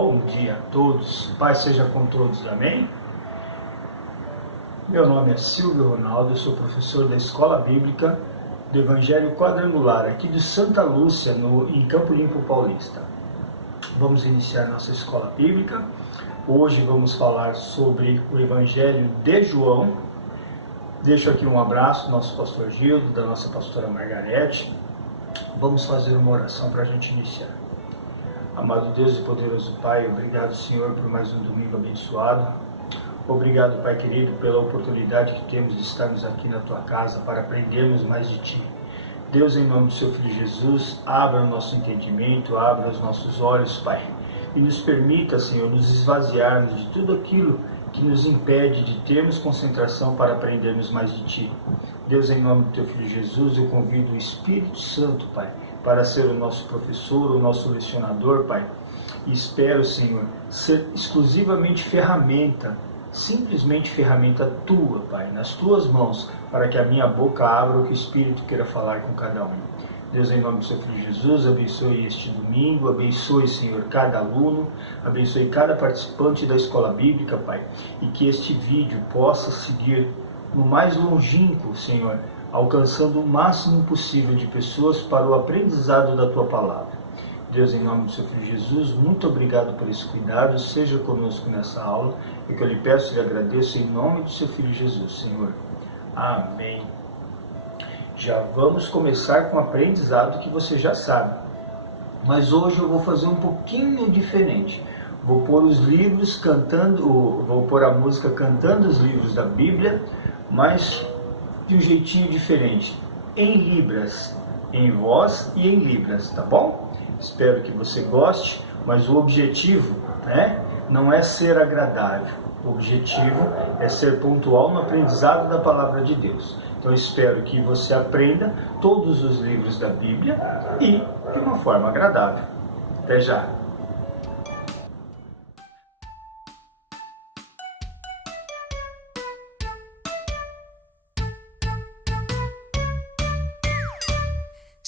Bom dia a todos, paz seja com todos, amém? Meu nome é Silvio Ronaldo, eu sou professor da Escola Bíblica do Evangelho Quadrangular, aqui de Santa Lúcia, em Campo Limpo Paulista. Vamos iniciar nossa Escola Bíblica. Hoje vamos falar sobre o Evangelho de João. Deixo aqui um abraço do nosso pastor Gildo, da nossa pastora Margarete. Vamos fazer uma oração para a gente iniciar. Amado Deus e poderoso Pai, obrigado, Senhor, por mais um domingo abençoado. Obrigado, Pai querido, pela oportunidade que temos de estarmos aqui na Tua casa para aprendermos mais de Ti. Deus, em nome do Seu Filho Jesus, abra o nosso entendimento, abra os nossos olhos, Pai, e nos permita, Senhor, nos esvaziarmos de tudo aquilo que nos impede de termos concentração para aprendermos mais de Ti. Deus, em nome do Teu Filho Jesus, eu convido o Espírito Santo, Pai, para ser o nosso professor, o nosso lecionador, Pai. E espero, Senhor, ser exclusivamente ferramenta, simplesmente ferramenta Tua, Pai, nas Tuas mãos, para que a minha boca abra o que o Espírito queira falar com cada um. Deus, em nome do Seu Filho Jesus, abençoe este domingo, abençoe, Senhor, cada aluno, abençoe cada participante da Escola Bíblica, Pai, e que este vídeo possa seguir no mais longínquo, Senhor, alcançando o máximo possível de pessoas para o aprendizado da Tua Palavra. Deus, em nome do Seu Filho Jesus, muito obrigado por esse cuidado, seja conosco nessa aula, e que eu lhe peço e lhe agradeço em nome do Seu Filho Jesus, Senhor. Amém. Já vamos começar com o aprendizado que você já sabe, mas hoje eu vou fazer um pouquinho diferente. Vou pôr os livros cantando, vou pôr a música cantando os livros da Bíblia, mas de um jeitinho diferente, em libras, em voz e em libras, tá bom? Espero que você goste, mas o objetivo, não é ser agradável, o objetivo é ser pontual no aprendizado da Palavra de Deus. Então espero que você aprenda todos os livros da Bíblia e de uma forma agradável. Até já!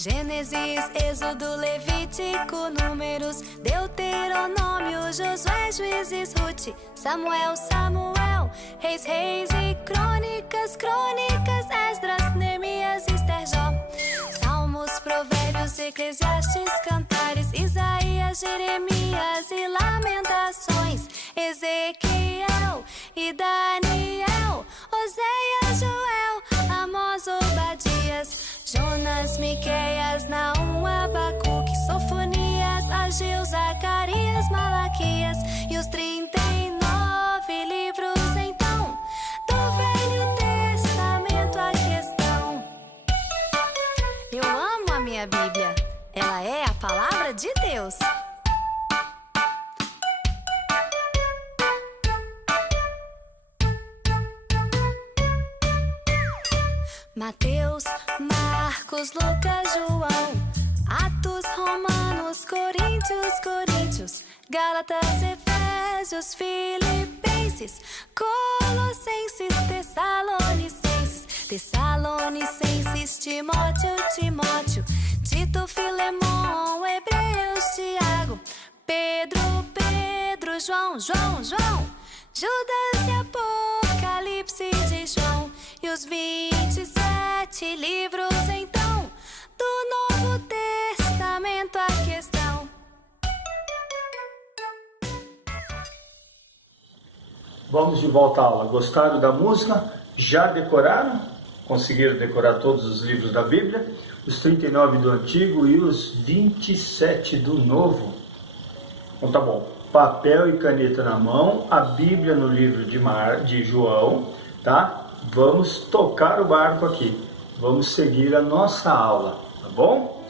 Gênesis, Êxodo, Levítico, Números, Deuteronômio, Josué, Juízes, Rute, Samuel, Reis e Crônicas, Esdras, Neemias, Ester, Jó, Salmos, Provérbios, Eclesiastes, Cantares, Isaías, Jeremias e Lamentações, Ezequiel e Daniel, Oséias, Joel, Amós, Obadias, Jonas, Miqueias, Naum, Abacuque, Sofonias, Ageu, Zacarias, Malaquias e os 39 livros, então, do Velho Testamento a questão. Eu amo a minha Bíblia, ela é a palavra de Deus. Mateus, Marcos, Lucas, João, Atos, Romanos, Coríntios, Gálatas, Efésios, Filipenses, Colossenses, Tessalonicenses, Timóteo, Tito, Filemão, Hebreus, Tiago, Pedro, João, Judas e Apocalipse de João e os 27 livros, então, do Novo Testamento a questão. Vamos de volta à aula. Gostaram da música? Já decoraram? Conseguiram decorar todos os livros da Bíblia? Os 39 do Antigo e os 27 do Novo? Então tá bom. Papel e caneta na mão, a Bíblia no livro de João, tá? Vamos tocar o barco aqui. Vamos seguir a nossa aula, tá bom?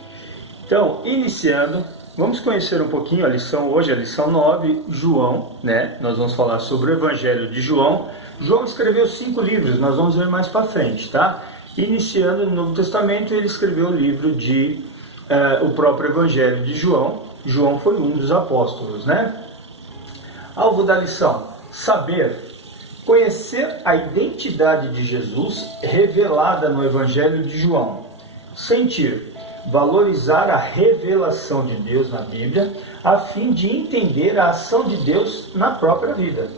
Então, iniciando, vamos conhecer um pouquinho a lição hoje, a lição 9, João, Nós vamos falar sobre o Evangelho de João. João escreveu 5 livros, nós vamos ver mais para frente, tá? Iniciando no Novo Testamento, ele escreveu o livro o próprio Evangelho de João. João foi um dos apóstolos, Alvo da lição: saber, conhecer a identidade de Jesus revelada no Evangelho de João. Sentir, valorizar a revelação de Deus na Bíblia, a fim de entender a ação de Deus na própria vida.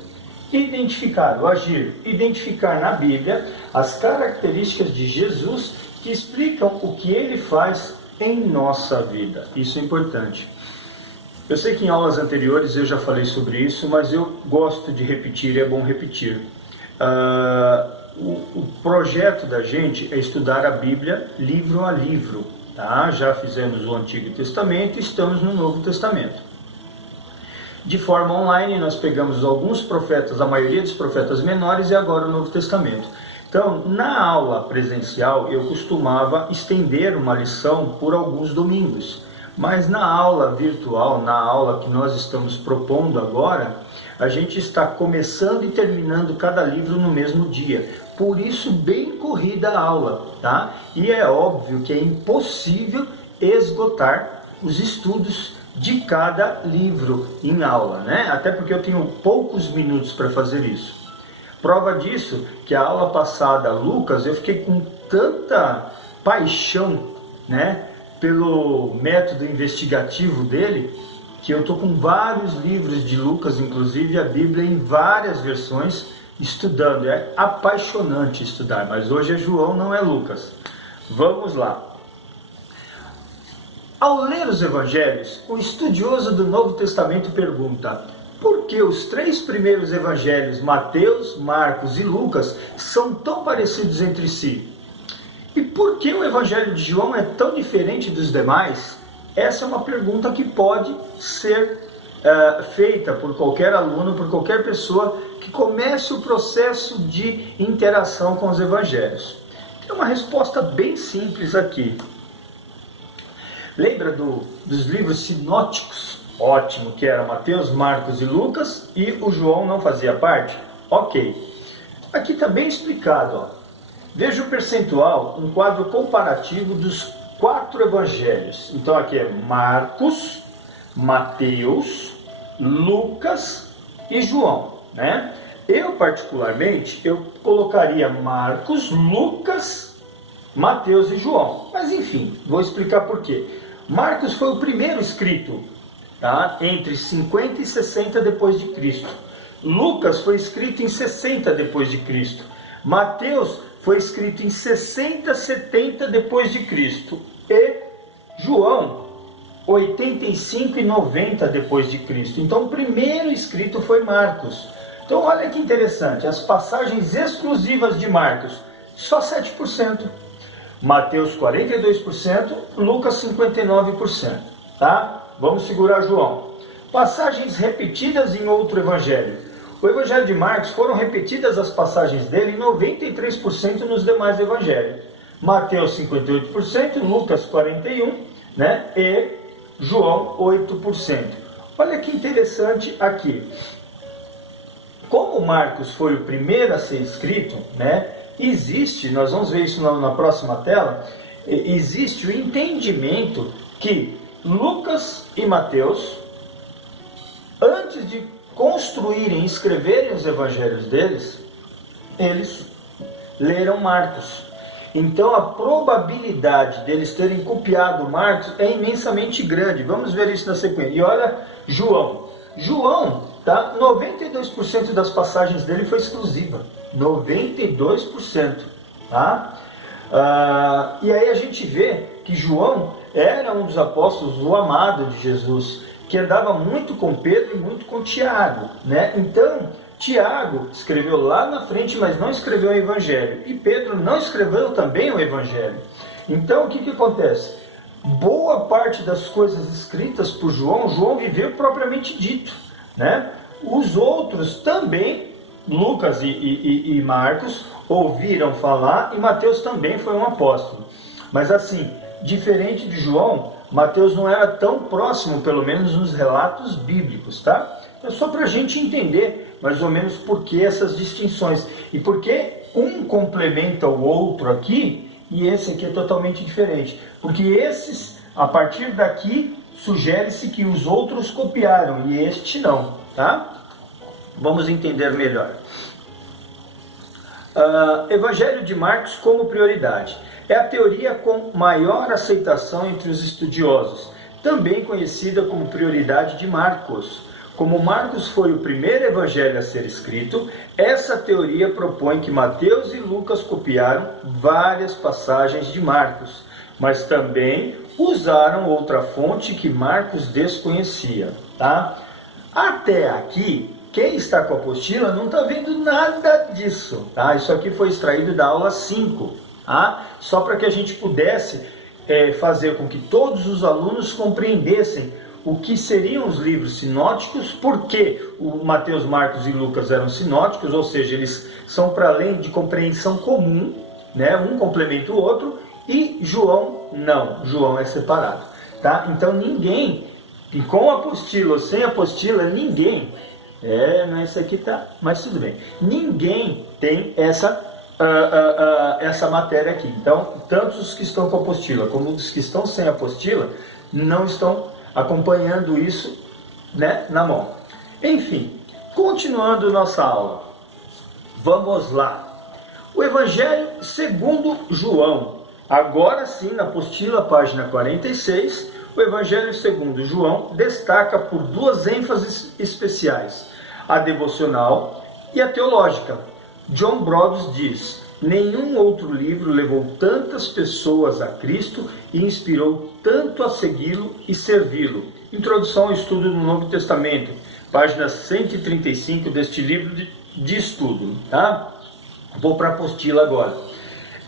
Identificar o agir, identificar na Bíblia as características de Jesus que explicam o que ele faz em nossa vida. Isso é importante. Eu sei que em aulas anteriores eu já falei sobre isso, mas eu gosto de repetir e é bom repetir. O projeto da gente é estudar a Bíblia livro a livro. Tá? Já fizemos o Antigo Testamento e estamos no Novo Testamento. De forma online, nós pegamos alguns profetas, a maioria dos profetas menores, e agora o Novo Testamento. Então, na aula presencial, eu costumava estender uma lição por alguns domingos. Mas na aula virtual, na aula que nós estamos propondo agora, a gente está começando e terminando cada livro no mesmo dia. Por isso, bem corrida a aula, tá? E é óbvio que é impossível esgotar os estudos de cada livro em aula, né? Até porque eu tenho poucos minutos para fazer isso. Prova disso, que a aula passada, Lucas, eu fiquei com tanta paixão, né, pelo método investigativo dele, que eu estou com vários livros de Lucas, inclusive a Bíblia em várias versões, estudando. É apaixonante estudar, mas hoje é João, não é Lucas. Vamos lá. Ao ler os evangelhos, o estudioso do Novo Testamento pergunta: por que os 3 primeiros evangelhos, Mateus, Marcos e Lucas, são tão parecidos entre si? E por que o evangelho de João é tão diferente dos demais? Essa é uma pergunta que pode ser feita por qualquer aluno, por qualquer pessoa que comece o processo de interação com os evangelhos. Tem uma resposta bem simples aqui. Lembra dos livros sinóticos? Ótimo, que era Mateus, Marcos e Lucas, e o João não fazia parte? Ok. Aqui está bem explicado, ó. Veja o percentual, um quadro comparativo dos 4 evangelhos. Então aqui é Marcos, Mateus, Lucas e João, né? Eu particularmente, eu colocaria Marcos, Lucas, Mateus e João. Mas enfim, vou explicar por quê. Marcos foi o primeiro escrito, tá? Entre 50 e 60 depois de Cristo. Lucas foi escrito em 60 depois de Cristo. Mateus foi escrito em 60, 70 depois de Cristo. E João, 85 e 90 depois de Cristo. Então o primeiro escrito foi Marcos. Então olha que interessante, as passagens exclusivas de Marcos, só 7%. Mateus 42%, Lucas 59%, tá? Vamos segurar João. Passagens repetidas em outro evangelho. O evangelho de Marcos foram repetidas as passagens dele em 93% nos demais evangelhos. Mateus 58%, Lucas 41%, né? E João 8%. Olha que interessante aqui. Como Marcos foi o primeiro a ser escrito, né? Existe, nós vamos ver isso na próxima tela, existe o entendimento que Lucas e Mateus, antes de construírem e escreverem os evangelhos deles, eles leram Marcos. Então a probabilidade deles terem copiado Marcos é imensamente grande. Vamos ver isso na sequência. E olha João. João, tá? 92% das passagens dele foi exclusiva. 92%. Tá? E aí a gente vê que João era um dos apóstolos, o amado de Jesus, que andava muito com Pedro e muito com Tiago, né? Então, Tiago escreveu lá na frente, mas não escreveu o Evangelho. E Pedro não escreveu também o Evangelho. Então, o que acontece? Boa parte das coisas escritas por João, João viveu propriamente dito, né? Os outros também, Lucas e Marcos, ouviram falar, e Mateus também foi um apóstolo. Mas assim, diferente de João, Mateus não era tão próximo, pelo menos nos relatos bíblicos, tá? É só para a gente entender mais ou menos por que essas distinções. E por que um complementa o outro aqui e esse aqui é totalmente diferente. Porque esses, a partir daqui, sugere-se que os outros copiaram e este não, tá? Vamos entender melhor. Evangelho de Marcos como prioridade. É a teoria com maior aceitação entre os estudiosos, também conhecida como prioridade de Marcos. Como Marcos foi o primeiro evangelho a ser escrito, essa teoria propõe que Mateus e Lucas copiaram várias passagens de Marcos, mas também usaram outra fonte que Marcos desconhecia. Tá? Até aqui, quem está com a apostila não está vendo nada disso. Tá? Isso aqui foi extraído da aula 5, tá? Só para que a gente pudesse fazer com que todos os alunos compreendessem o que seriam os livros sinóticos, porque o Mateus, Marcos e Lucas eram sinóticos, ou seja, eles são para além de compreensão comum, né? Um complementa o outro, e João não, João é separado. Tá? Então ninguém, com apostila ou sem apostila, ninguém, não é isso aqui, tá? Mas tudo bem, ninguém tem essa matéria aqui. Então, tanto os que estão com apostila como os que estão sem apostila não estão acompanhando isso, né, na mão. Enfim, continuando nossa aula, vamos lá. O Evangelho segundo João. Agora sim, na apostila, página 46, o Evangelho segundo João destaca por duas ênfases especiais: a devocional e a teológica. John Brodus diz: nenhum outro livro levou tantas pessoas a Cristo e inspirou tanto a segui-lo e servi-lo. Introdução ao estudo do Novo Testamento, página 135 deste livro de estudo. Tá? Vou para a apostila agora.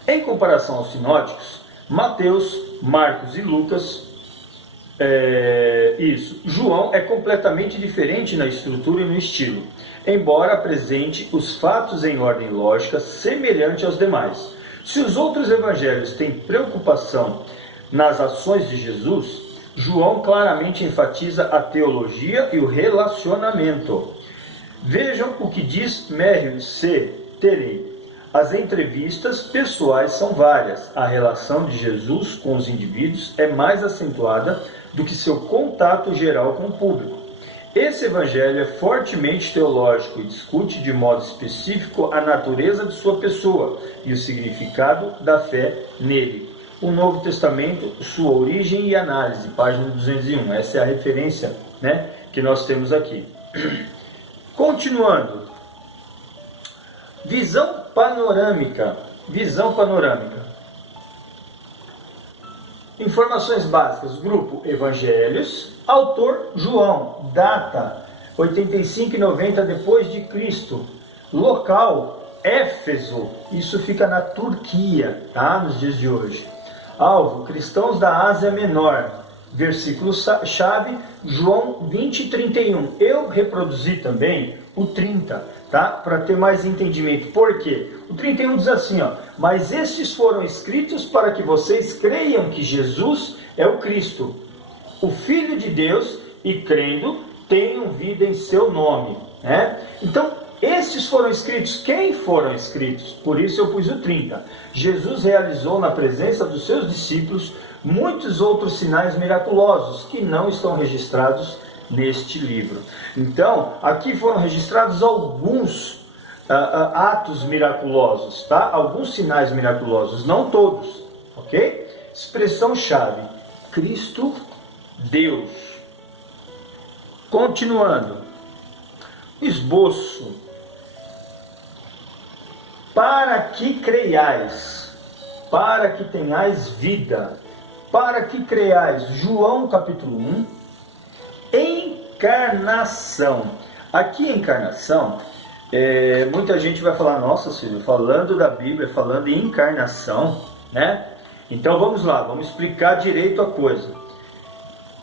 Em comparação aos sinóticos, Mateus, Marcos e Lucas, João é completamente diferente na estrutura e no estilo, embora apresente os fatos em ordem lógica semelhante aos demais. Se os outros evangelhos têm preocupação nas ações de Jesus, João claramente enfatiza a teologia e o relacionamento. Vejam o que diz Merrill C. Terry. As entrevistas pessoais são várias. A relação de Jesus com os indivíduos é mais acentuada do que seu contato geral com o público. Esse evangelho é fortemente teológico e discute de modo específico a natureza de sua pessoa e o significado da fé nele. O Novo Testamento, sua origem e análise, página 201. Essa é a referência, né, que nós temos aqui. Continuando. Visão panorâmica. Informações básicas. Grupo Evangelhos. Autor João. Data 85 e 90 depois de Cristo. Local Éfeso. Isso fica na Turquia, tá? Nos dias de hoje. Alvo: cristãos da Ásia Menor. Versículo chave: João 20 e 31. Eu reproduzi também o 30, tá? Para ter mais entendimento. Por quê? O 31 diz assim, ó: mas estes foram escritos para que vocês creiam que Jesus é o Cristo, o Filho de Deus, e crendo, tenham vida em seu nome, né? Então, estes foram escritos. Quem foram escritos? Por isso eu pus o 30. Jesus realizou na presença dos seus discípulos muitos outros sinais miraculosos que não estão registrados neste livro. Então, aqui foram registrados alguns atos miraculosos, tá? Alguns sinais miraculosos, não todos, ok? Expressão-chave: Cristo, Deus. Continuando. Esboço: para que creiais, para que tenhais vida, para que creiais. João capítulo 1. Encarnação. Aqui, encarnação, muita gente vai falar: nossa, Silvio, falando da Bíblia, falando em encarnação, né? Então vamos lá, vamos explicar direito a coisa.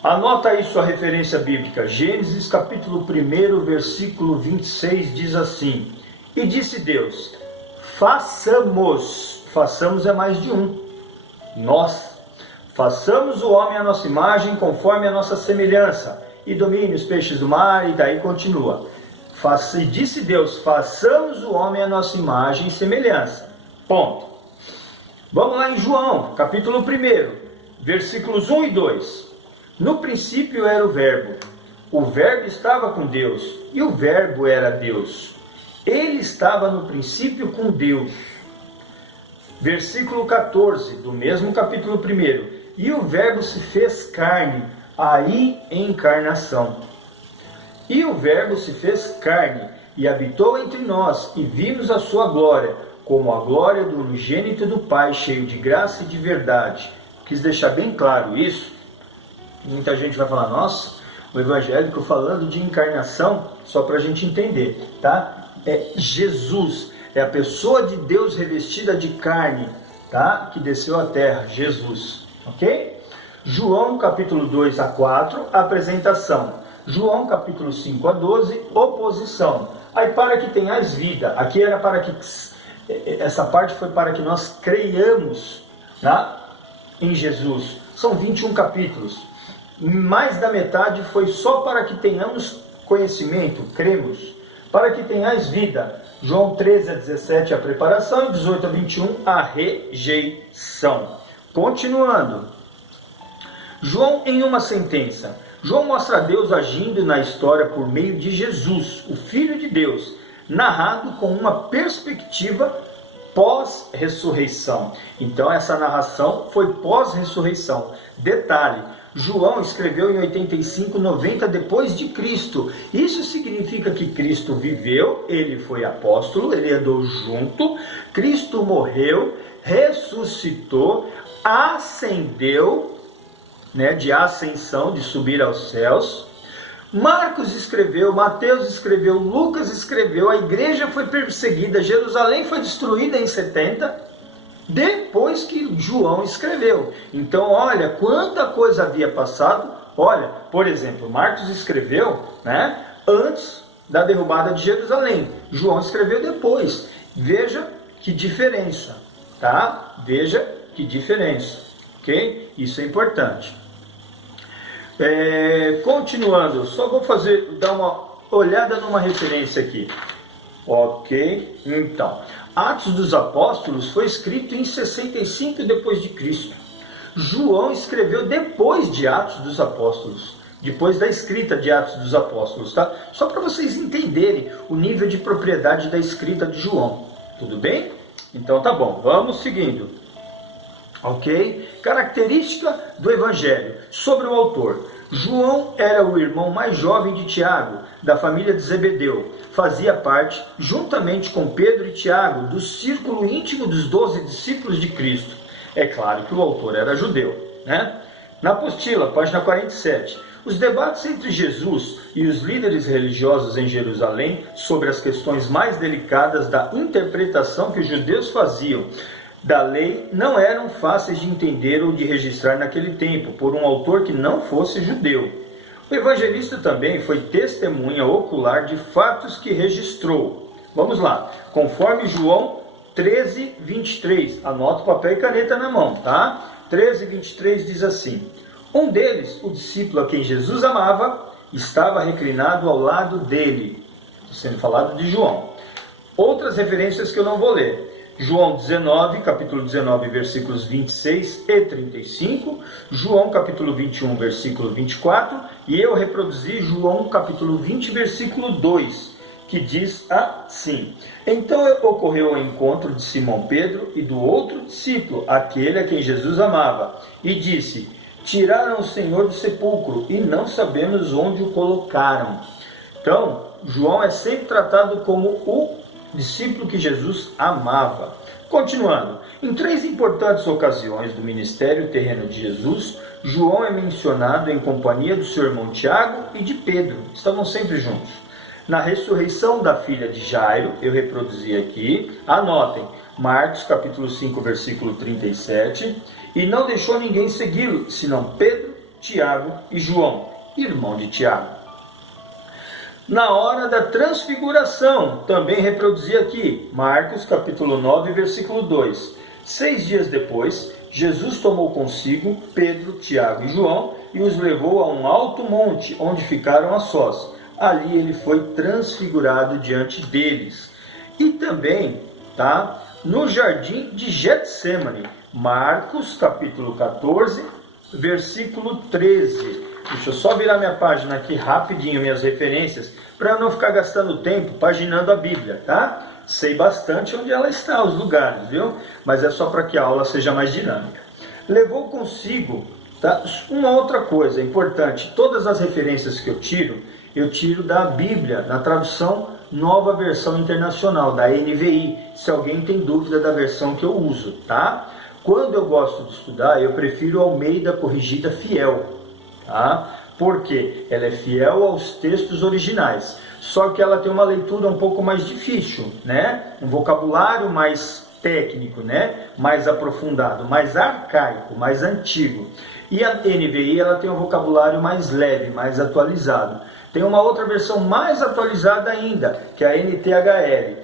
Anota aí sua referência bíblica. Gênesis capítulo 1, versículo 26 diz assim: e disse Deus: façamos é mais de um, nós, façamos o homem à nossa imagem, conforme a nossa semelhança, e domine os peixes do mar, e daí continua. E disse Deus: façamos o homem à nossa imagem e semelhança. Ponto. Vamos lá em João, capítulo 1, versículos 1 e 2. No princípio era o Verbo estava com Deus, e o Verbo era Deus. Ele estava no princípio com Deus. Versículo 14, do mesmo capítulo 1. E o Verbo se fez carne, aí encarnação. E o Verbo se fez carne, e habitou entre nós, e vimos a sua glória, como a glória do unigênito do Pai, cheio de graça e de verdade. Quis deixar bem claro isso. Muita gente vai falar, nossa, o evangélico falando de encarnação, só para a gente entender, tá? É Jesus, é a pessoa de Deus revestida de carne, tá? Que desceu à terra, Jesus, ok? João capítulo 2 a 4, apresentação. João capítulo 5 a 12, oposição. Aí para que tenhais vida, aqui era para que, essa parte foi para que nós creiamos, tá? Em Jesus. São 21 capítulos. Mais da metade foi só para que tenhamos conhecimento, cremos, para que tenhais vida. João 13 a 17 a preparação e 18 a 21 a rejeição. Continuando. João em uma sentença. João mostra Deus agindo na história por meio de Jesus, o Filho de Deus, narrado com uma perspectiva pós-ressurreição. Então essa narração foi pós-ressurreição. Detalhe, João escreveu em 85, 90 depois de Cristo. Isso significa que Cristo viveu, ele foi apóstolo, ele andou junto, Cristo morreu, ressuscitou, ascendeu, de ascensão, de subir aos céus. Marcos escreveu, Mateus escreveu, Lucas escreveu, a igreja foi perseguida, Jerusalém foi destruída em 70, depois que João escreveu. Então, olha, quanta coisa havia passado. Olha, por exemplo, Marcos escreveu, antes da derrubada de Jerusalém. João escreveu depois. Veja que diferença, tá? Veja que diferença, ok? Isso é importante. Continuando, só vou dar uma olhada numa referência aqui. Ok? Então, Atos dos Apóstolos foi escrito em 65 depois de Cristo. João escreveu depois de Atos dos Apóstolos, depois da escrita de Atos dos Apóstolos, tá? Só para vocês entenderem o nível de propriedade da escrita de João. Tudo bem? Então tá bom, vamos seguindo. Ok? Característica do Evangelho. Sobre o autor. João era o irmão mais jovem de Tiago, da família de Zebedeu. Fazia parte, juntamente com Pedro e Tiago, do círculo íntimo dos 12 discípulos de Cristo. É claro que o autor era judeu, Na apostila, página 47. Os debates entre Jesus e os líderes religiosos em Jerusalém sobre as questões mais delicadas da interpretação que os judeus faziam da lei não eram fáceis de entender ou de registrar naquele tempo, por um autor que não fosse judeu. O evangelista também foi testemunha ocular de fatos que registrou. Vamos lá, conforme João 13, 23, anota o papel e caneta na mão, tá? 13, 23 diz assim: um deles, o discípulo a quem Jesus amava, estava reclinado ao lado dele. Sendo falado de João. Outras referências que eu não vou ler. João 19, capítulo 19, versículos 26 e 35, João capítulo 21, versículo 24, e eu reproduzi João capítulo 20, versículo 2, que diz assim: então ocorreu o encontro de Simão Pedro e do outro discípulo, aquele a quem Jesus amava, e disse: tiraram o Senhor do sepulcro, e não sabemos onde o colocaram. Então, João é sempre tratado como o discípulo que Jesus amava. Continuando, em 3 importantes ocasiões do ministério terreno de Jesus, João é mencionado em companhia do seu irmão Tiago e de Pedro. Estavam sempre juntos. Na ressurreição da filha de Jairo, eu reproduzi aqui, anotem, Marcos capítulo 5, versículo 37, e não deixou ninguém segui-lo, senão Pedro, Tiago e João, irmão de Tiago. Na hora da transfiguração, também reproduzi aqui, Marcos capítulo 9, versículo 2. 6 dias depois, Jesus tomou consigo Pedro, Tiago e João e os levou a um alto monte, onde ficaram a sós. Ali ele foi transfigurado diante deles. E também, no jardim de Getsêmani, Marcos capítulo 14, versículo 13. Deixa eu só virar minha página aqui rapidinho, minhas referências, para eu não ficar gastando tempo paginando a Bíblia, tá? Sei bastante onde ela está, os lugares, viu? Mas é só para que a aula seja mais dinâmica. Levou consigo, tá? Uma outra coisa importante, todas as referências que eu tiro da Bíblia, na tradução Nova Versão Internacional, da NVI, se alguém tem dúvida da versão que eu uso, tá? Quando eu gosto de estudar, eu prefiro Almeida Corrigida Fiel, tá? Porque ela é fiel aos textos originais, só que ela tem uma leitura um pouco mais difícil, né? Um vocabulário mais técnico, né? Mais aprofundado, mais arcaico, mais antigo. E a NVI, ela tem um vocabulário mais leve, mais atualizado. Tem uma outra versão mais atualizada ainda, que é a NTHL.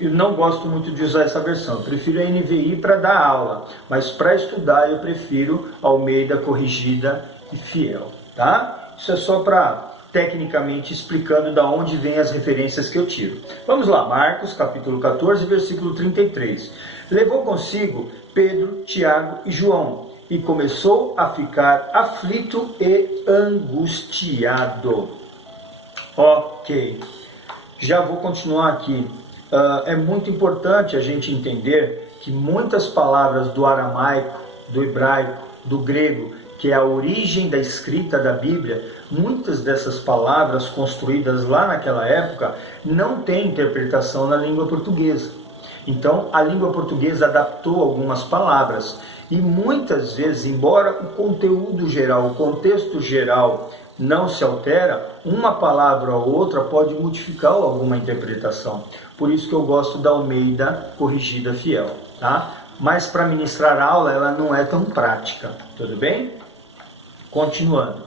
Eu não gosto muito de usar essa versão, eu prefiro a NVI para dar aula, mas para estudar eu prefiro Almeida Corrigida e Fiel, tá? Isso é só para tecnicamente explicando da onde vem as referências que eu tiro. Vamos lá, Marcos capítulo 14, versículo 33. Levou consigo Pedro, Tiago e João, e começou a ficar aflito e angustiado. Ok, já vou continuar aqui. É muito importante a gente entender que muitas palavras do aramaico, do hebraico, do grego, que é a origem da escrita da Bíblia, muitas dessas palavras construídas lá naquela época não têm interpretação na língua portuguesa. Então, a língua portuguesa adaptou algumas palavras e muitas vezes, embora o conteúdo geral, o contexto geral não se altera, uma palavra ou outra pode modificar alguma interpretação. Por isso que eu gosto da Almeida Corrigida Fiel, tá? Mas para ministrar aula ela não é tão prática, tudo bem? Continuando.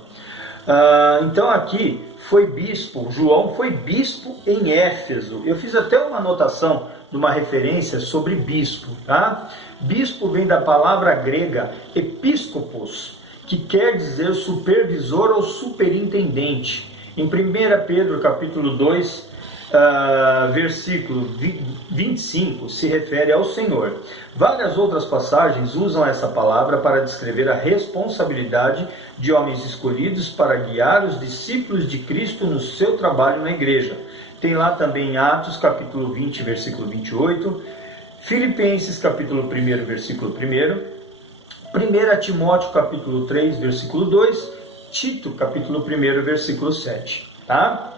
Então aqui foi bispo, João foi bispo em Éfeso. Eu fiz até uma anotação de uma referência sobre bispo, tá? Bispo vem da palavra grega episcopos, que quer dizer supervisor ou superintendente. Em 1 Pedro capítulo 2, versículo 25, se refere ao Senhor. Várias outras passagens usam essa palavra para descrever a responsabilidade de homens escolhidos para guiar os discípulos de Cristo no seu trabalho na igreja. Tem lá também Atos capítulo 20, versículo 28, Filipenses capítulo 1, versículo 1, 1 Timóteo capítulo 3, versículo 2, Tito capítulo 1, versículo 7, tá?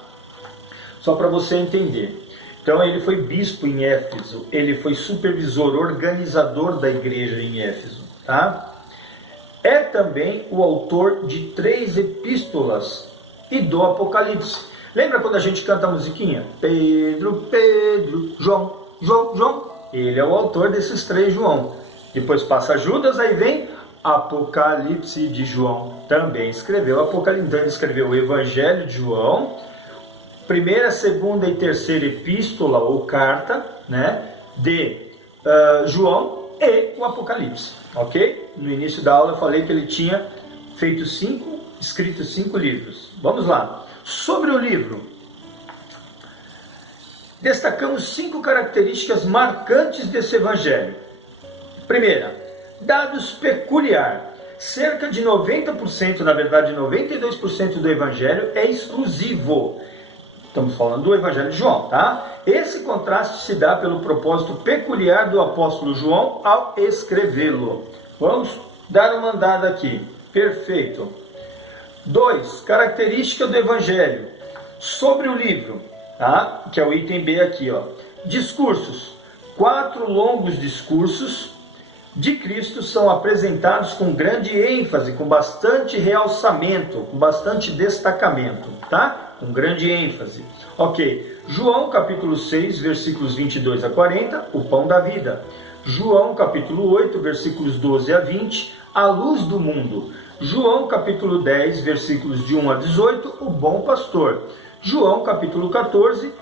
Só para você entender. Então ele foi bispo em Éfeso, ele foi supervisor, organizador da igreja em Éfeso, tá? É também o autor de 3 epístolas e do Apocalipse. Lembra quando a gente canta a musiquinha? Pedro, Pedro, João, João, João. Ele é o autor desses 3 João. Depois passa Judas, aí vem Apocalipse de João. Também escreveu Apocalipse. Então ele escreveu o Evangelho de João, primeira, segunda e terceira epístola ou carta, né, de João e o Apocalipse, ok? No início da aula eu falei que ele tinha escrito 5 livros. Vamos lá. Sobre o livro, destacamos 5 características marcantes desse evangelho. Primeira, dados peculiar. Cerca de 90%, na verdade 92% do evangelho é exclusivo. Estamos falando do Evangelho de João, tá? Esse contraste se dá pelo propósito peculiar do apóstolo João ao escrevê-lo. Vamos dar uma andada aqui. Perfeito. 2. Característica do Evangelho. Sobre o livro, tá? Que é o item B aqui, ó. Discursos. 4 longos discursos de Cristo são apresentados com grande ênfase, com bastante realçamento, com bastante destacamento, tá? Com grande ênfase. Ok. João capítulo 6, versículos 22 a 40, o pão da vida. João capítulo 8, versículos 12 a 20, a luz do mundo. João capítulo 10, versículos de 1 a 18, o bom pastor. João capítulo 14,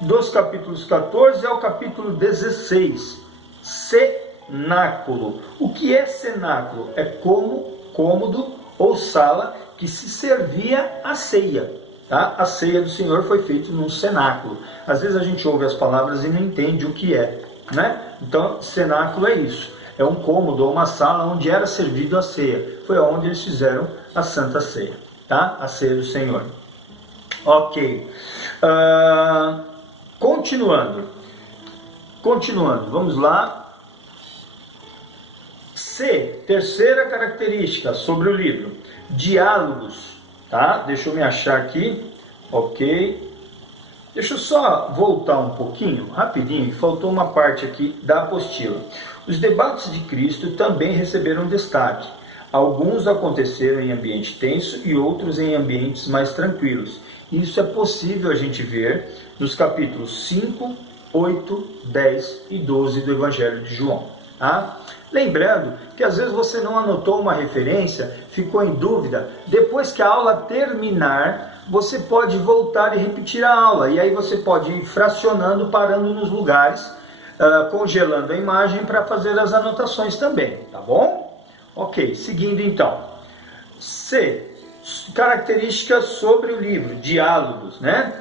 dos capítulos 14 ao capítulo 16, cenáculo. O que é cenáculo? É cômodo ou sala que se servia a ceia, tá? A ceia do Senhor foi feita num cenáculo. Às vezes a gente ouve as palavras e não entende o que é, né? Então, cenáculo é isso. É um cômodo ou uma sala onde era servido a ceia. Foi onde eles fizeram a Santa Ceia, tá? A ceia do Senhor. Ok. Continuando, vamos lá. C, terceira característica sobre o livro, diálogos, tá? Deixa eu me achar aqui, ok. Deixa eu só voltar um pouquinho, rapidinho, faltou uma parte aqui da apostila. Os debates de Cristo também receberam destaque. Alguns aconteceram em ambiente tenso e outros em ambientes mais tranquilos. Isso é possível a gente ver nos capítulos 5, 8, 10 e 12 do Evangelho de João. Tá? Lembrando que às vezes você não anotou uma referência, ficou em dúvida, depois que a aula terminar, você pode voltar e repetir a aula. E aí você pode ir fracionando, parando nos lugares, congelando a imagem para fazer as anotações também, tá bom? Ok, seguindo então. C, características sobre o livro, diálogos, né?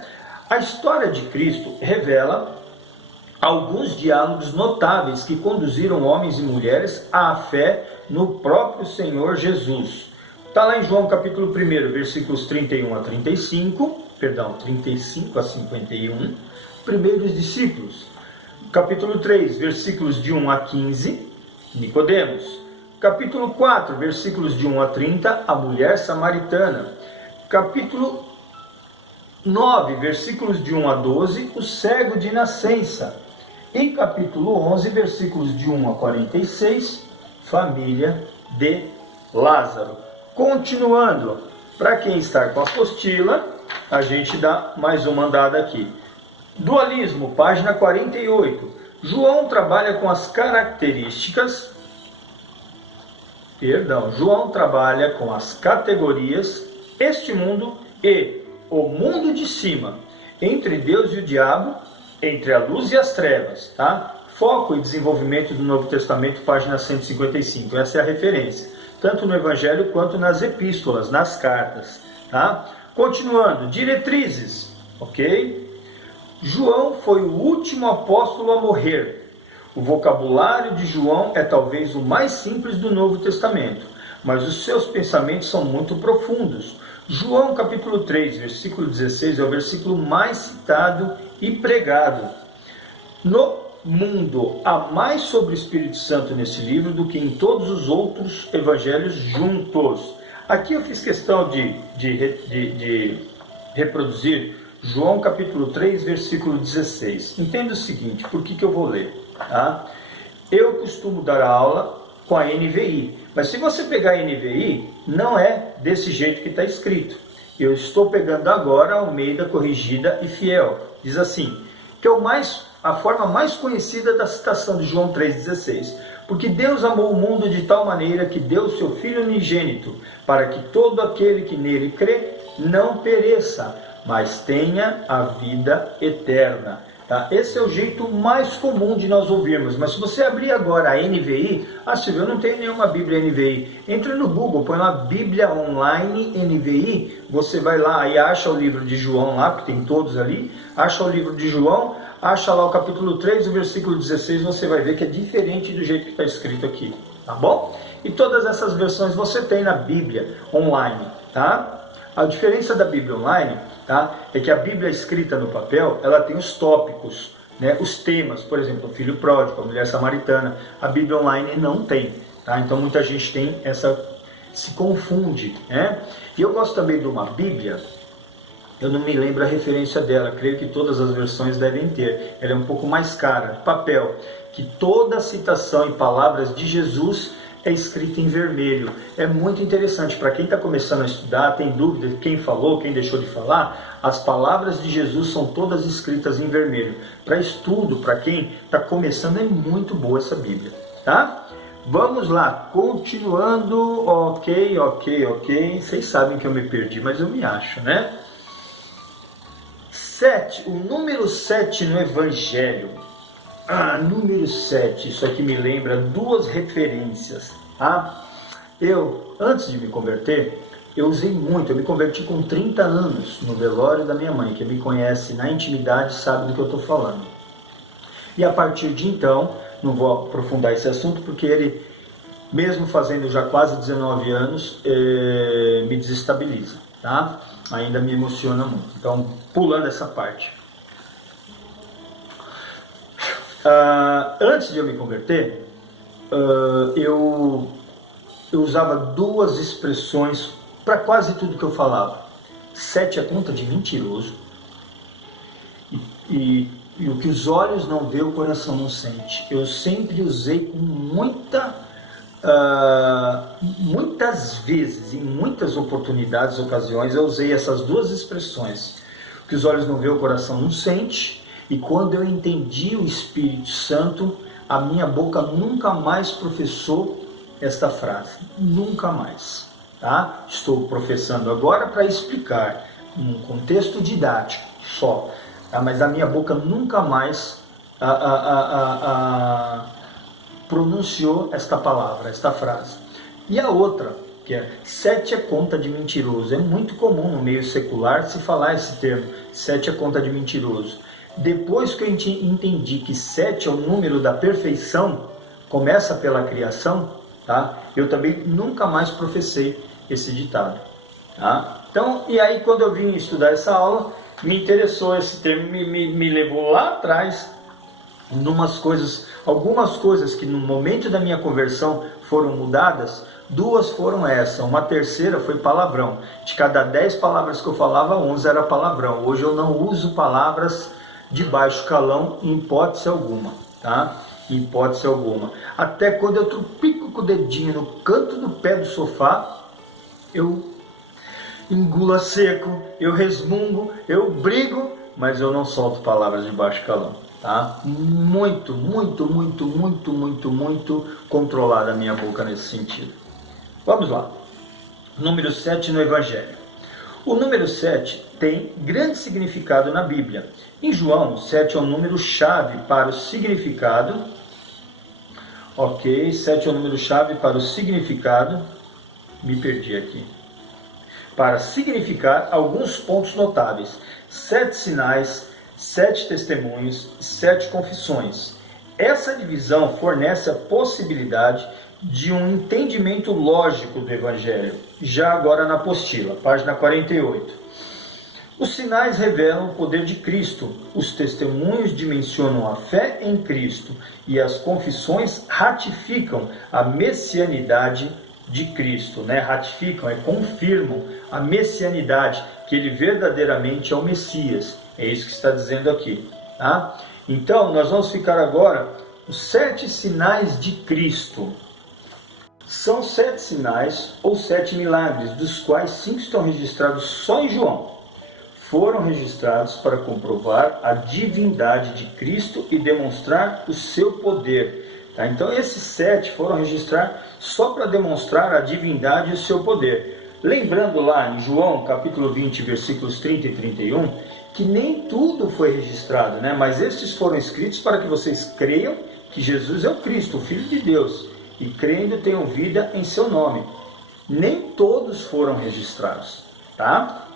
A história de Cristo revela alguns diálogos notáveis que conduziram homens e mulheres à fé no próprio Senhor Jesus. Está lá em João capítulo 1, versículos 31 a 35, perdão, 35 a 51, primeiros discípulos. Capítulo 3, versículos de 1 a 15, Nicodemos. Capítulo 4, versículos de 1 a 30, a mulher samaritana. Capítulo 9, versículos de 1 a 12, o cego de nascença. E capítulo 11, versículos de 1 a 46, família de Lázaro. Continuando, para quem está com a apostila, a gente dá mais uma andada aqui. Dualismo, página 48. João trabalha com as características... João trabalha com as categorias este mundo e o mundo de cima, entre Deus e o diabo, entre a luz e as trevas, tá? Foco e desenvolvimento do Novo Testamento, página 155, essa é a referência, tanto no Evangelho quanto nas epístolas, nas cartas, tá? Continuando, diretrizes, ok? João foi o último apóstolo a morrer. O vocabulário de João é talvez o mais simples do Novo Testamento, mas os seus pensamentos são muito profundos. João capítulo 3, versículo 16 é o versículo mais citado e pregado. No mundo, há mais sobre o Espírito Santo nesse livro do que em todos os outros evangelhos juntos. Aqui eu fiz questão de reproduzir João capítulo 3, versículo 16. Entenda o seguinte, por que eu vou ler? Tá? Eu costumo dar a aula com a NVI, mas se você pegar a NVI, não é desse jeito que está escrito. Eu estou pegando agora a Almeida Corrigida e Fiel. Diz assim, que é a forma mais conhecida da citação de João 3,16. Porque Deus amou o mundo de tal maneira que deu o seu Filho unigênito, para que todo aquele que nele crê não pereça, mas tenha a vida eterna. Tá? Esse é o jeito mais comum de nós ouvirmos, mas se você abrir agora a NVI, Silvio, eu não tenho nenhuma Bíblia NVI, entre no Google, põe lá Bíblia Online NVI, você vai lá e acha o livro de João lá, que tem todos ali, acha o livro de João, acha lá o capítulo 3, o versículo 16, você vai ver que é diferente do jeito que está escrito aqui, tá bom? E todas essas versões você tem na Bíblia Online, tá? A diferença da Bíblia Online, tá, é que a Bíblia escrita no papel, ela tem os tópicos, né, os temas, por exemplo, o filho pródigo, a mulher samaritana. A Bíblia Online não tem, tá? Então muita gente tem se confunde, né? E eu gosto também de uma Bíblia, eu não me lembro a referência dela, creio que todas as versões devem ter. Ela é um pouco mais cara, papel, que toda a citação e palavras de Jesus é escrito em vermelho. É muito interessante para quem está começando a estudar, tem dúvida de quem falou, quem deixou de falar. As palavras de Jesus são todas escritas em vermelho. Para estudo, para quem está começando, é muito boa essa Bíblia, tá? Vamos lá, continuando, ok. Vocês sabem que eu me perdi, mas eu me acho, né? 7, o número 7 no Evangelho. Número 7, isso aqui me lembra duas referências, tá? Eu, antes de me converter, eu usei muito, eu me converti com 30 anos no velório da minha mãe. Quem me conhece na intimidade sabe do que eu estou falando. E a partir de então, não vou aprofundar esse assunto, porque ele, mesmo fazendo já quase 19 anos, me desestabiliza, tá? Ainda me emociona muito. Então, pulando essa parte. Antes de eu me converter, eu usava duas expressões para quase tudo que eu falava. 7 é conta de mentiroso, e o que os olhos não vê, o coração não sente. Eu sempre usei com muitas vezes, em muitas oportunidades, ocasiões, eu usei essas duas expressões. O que os olhos não vê, o coração não sente. E quando eu entendi o Espírito Santo, a minha boca nunca mais professou esta frase. Nunca mais. Tá? Estou professando agora para explicar, num contexto didático só. Tá? Mas a minha boca nunca mais pronunciou esta palavra, esta frase. E a outra, que é 7 é conta de mentiroso. É muito comum no meio secular se falar esse termo, 7 é conta de mentiroso. Depois que eu entendi que 7 é o número da perfeição, começa pela criação, tá? Eu também nunca mais professei esse ditado. Tá? Então, e aí quando eu vim estudar essa aula, me interessou esse termo, me levou lá atrás, algumas coisas que no momento da minha conversão foram mudadas. Duas foram essa, uma terceira foi palavrão. De cada 10 palavras que eu falava, 11 era palavrão. Hoje eu não uso palavras de baixo calão em hipótese alguma, tá? Em hipótese alguma. Até quando eu trupico com o dedinho no canto do pé do sofá, eu engulo a seco, eu resmungo, eu brigo, mas eu não solto palavras de baixo calão, tá? Muito controlada a minha boca nesse sentido. Vamos lá. Número 7 no Evangelho. O número 7 tem grande significado na Bíblia. Em João, 7 é um número-chave para o significado. Ok, 7 é um número-chave para o significado. Me perdi aqui. Para significar alguns pontos notáveis. 7 sinais, 7 testemunhos, 7 confissões. Essa divisão fornece a possibilidade de um entendimento lógico do Evangelho, já agora na apostila, página 48. Os sinais revelam o poder de Cristo, os testemunhos dimensionam a fé em Cristo e as confissões ratificam a messianidade de Cristo, né? Ratificam, confirmam a messianidade, que ele verdadeiramente é o Messias. É isso que está dizendo aqui, tá? Então, nós vamos ficar agora os 7 sinais de Cristo. São 7 sinais ou 7 milagres, dos quais 5 estão registrados só em João. Foram registrados para comprovar a divindade de Cristo e demonstrar o seu poder. Tá? Então esses 7 foram registrar só para demonstrar a divindade e o seu poder. Lembrando lá em João capítulo 20, versículos 30 e 31, que nem tudo foi registrado, né? Mas estes foram escritos para que vocês creiam que Jesus é o Cristo, o Filho de Deus, e crendo tenham vida em seu nome. Nem todos foram registrados, tá?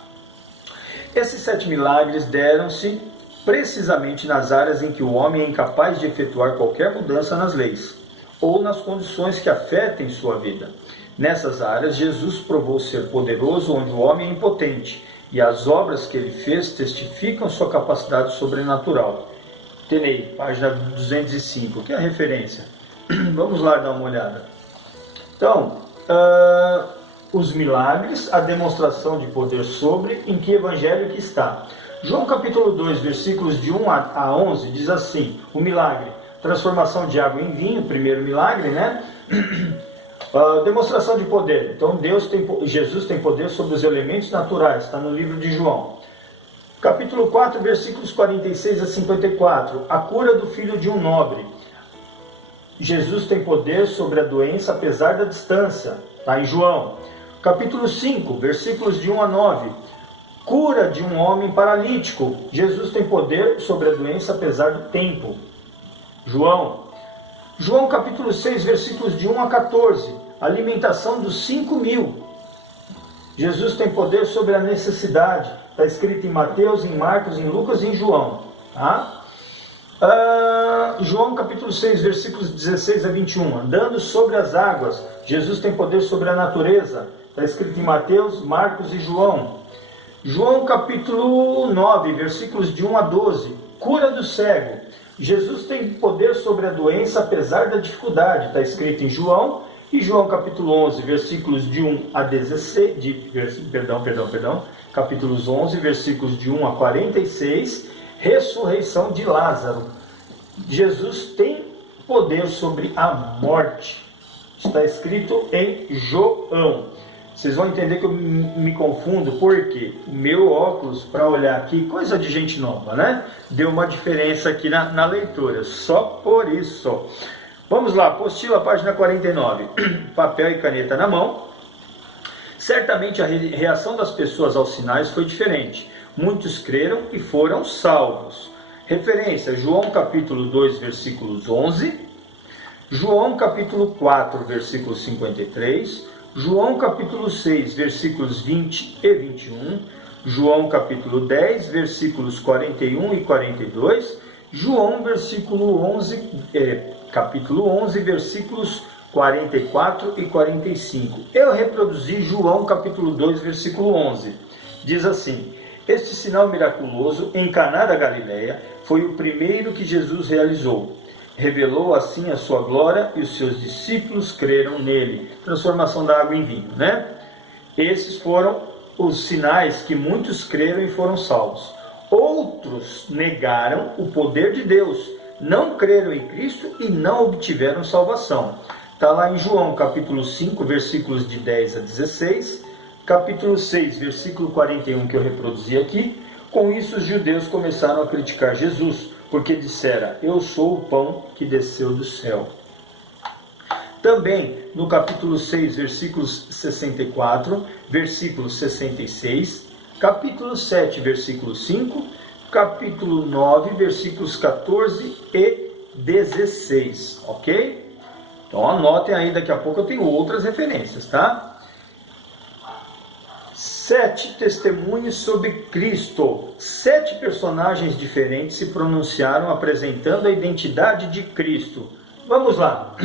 Esses 7 milagres deram-se precisamente nas áreas em que o homem é incapaz de efetuar qualquer mudança nas leis, ou nas condições que afetem sua vida. Nessas áreas, Jesus provou ser poderoso onde o homem é impotente, e as obras que ele fez testificam sua capacidade sobrenatural. Tenei, página 205, que é a referência. Vamos lá dar uma olhada. Então, os milagres, a demonstração de poder sobre, em que evangelho que está? João capítulo 2, versículos de 1 a 11, diz assim, o milagre, transformação de água em vinho, primeiro milagre, né? Demonstração de poder. Então Jesus tem poder sobre os elementos naturais, está no livro de João. Capítulo 4, versículos 46 a 54, a cura do filho de um nobre. Jesus tem poder sobre a doença apesar da distância, está em João. Capítulo 5, versículos de 1 a 9, cura de um homem paralítico. Jesus tem poder sobre a doença apesar do tempo. João capítulo 6, versículos de 1 a 14, alimentação dos 5.000. Jesus tem poder sobre a necessidade. Está escrito em Mateus, em Marcos, em Lucas e em João. Tá? João capítulo 6, versículos 16 a 21. Andando sobre as águas. Jesus tem poder sobre a natureza. Está escrito em Mateus, Marcos e João. João capítulo 9, versículos de 1 a 12. Cura do cego. Jesus tem poder sobre a doença apesar da dificuldade. Está escrito em João, e João capítulo 11, versículos de 1 a 16, capítulos 11, versículos de 1 a 46, ressurreição de Lázaro. Jesus tem poder sobre a morte. Está escrito em João. Vocês vão entender que eu me confundo, porque o meu óculos, para olhar aqui, coisa de gente nova, né? Deu uma diferença aqui na leitura, só por isso. Vamos lá, apostila, página 49. Papel e caneta na mão. Certamente a reação das pessoas aos sinais foi diferente. Muitos creram e foram salvos. Referência, João capítulo 2, versículos 11. João capítulo 4, versículo 53. João capítulo 6, versículos 20 e 21, João capítulo 10, versículos 41 e 42, João capítulo 11, versículos 44 e 45. Eu reproduzi João capítulo 2, versículo 11. Diz assim: este sinal miraculoso em Caná da Galileia foi o primeiro que Jesus realizou. Revelou assim a sua glória e os seus discípulos creram nele. Transformação da água em vinho, né? Esses foram os sinais que muitos creram e foram salvos. Outros negaram o poder de Deus, não creram em Cristo e não obtiveram salvação. Está lá em João capítulo 5, versículos de 10 a 16, capítulo 6, versículo 41, que eu reproduzi aqui. Com isso os judeus começaram a criticar Jesus, porque dissera: eu sou o pão que desceu do céu. Também no capítulo 6, versículos 64, versículo 66, capítulo 7, versículo 5, capítulo 9, versículos 14 e 16, ok? Então anotem aí, daqui a pouco eu tenho outras referências, tá? 7 testemunhos sobre Cristo. 7 personagens diferentes se pronunciaram apresentando a identidade de Cristo. Vamos lá.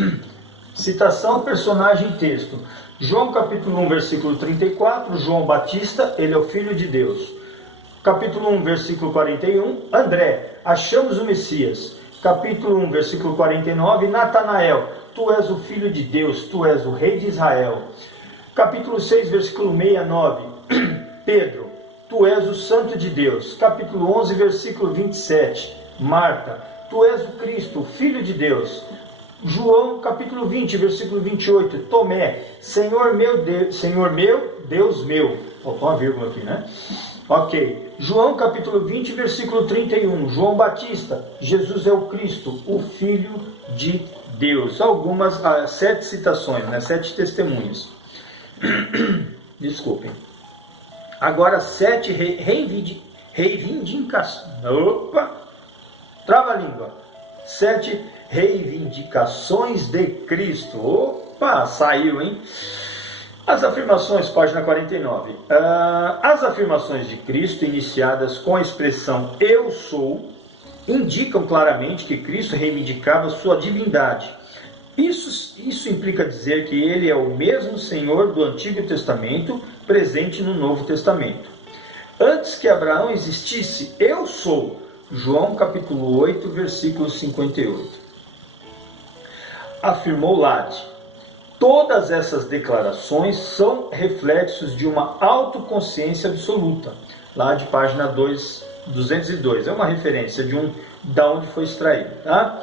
Citação, personagem, texto. João capítulo 1, versículo 34, João Batista, ele é o Filho de Deus. Capítulo 1, versículo 41, André, achamos o Messias. Capítulo 1, versículo 49, Natanael, tu és o Filho de Deus, tu és o Rei de Israel. Capítulo 6, versículo 69, Pedro, tu és o Santo de Deus. Capítulo 11, versículo 27, Marta, tu és o Cristo, o Filho de Deus. João, capítulo 20, versículo 28, Tomé, Senhor meu, Deus meu. Opa, uma vírgula aqui, né? Ok. João, capítulo 20, versículo 31, João Batista, Jesus é o Cristo, o Filho de Deus. Algumas, 7 citações, né? 7 testemunhos. Desculpem. Agora 7 reivindicações. Opa! Trava a língua. 7 reivindicações de Cristo. Opa! Saiu, hein? As afirmações, página 49. As afirmações de Cristo, iniciadas com a expressão eu sou, indicam claramente que Cristo reivindicava sua divindade. Isso implica dizer que ele é o mesmo Senhor do Antigo Testamento, presente no Novo Testamento. Antes que Abraão existisse, eu sou. João capítulo 8, versículo 58. Afirmou Lade: todas essas declarações são reflexos de uma autoconsciência absoluta. Lade, página 202. É uma referência da onde foi extraído, tá?